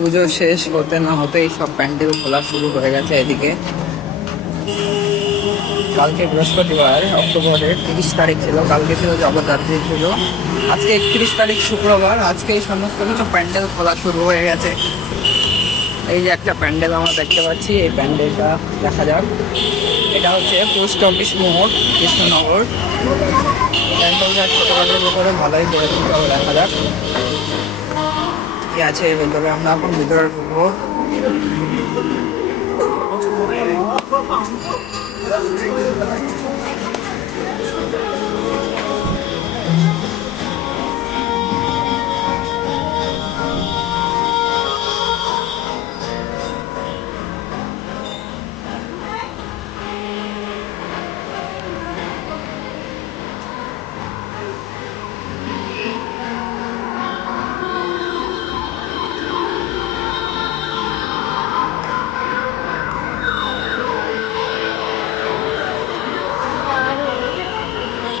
পুজো শেষ হতে না হতেই সব প্যান্ডেল খোলা শুরু হয়ে গেছে এদিকে। কালকে বৃহস্পতিবার, অক্টোবরের 30 তারিখ ছিল, কালকে ছিল জগদ্ধাত্রী পুজো। আজকে 31 তারিখ শুক্রবার, আজকে এই সমস্ত কিছু প্যান্ডেল খোলা শুরু হয়ে গেছে। এই যে একটা প্যান্ডেল আমরা দেখতে পাচ্ছি, এই প্যান্ডেলটা দেখা যাক। এটা হচ্ছে পোস্ট অফিস মোড়, কৃষ্ণনগর। প্যান্ডেলটা ছোটখাটোর ভেতরে ভালোই করেছে, তবে দেখা যাক কি আছে এর ভেতরে। আমরা এখন ভিতরে ঢুকবো।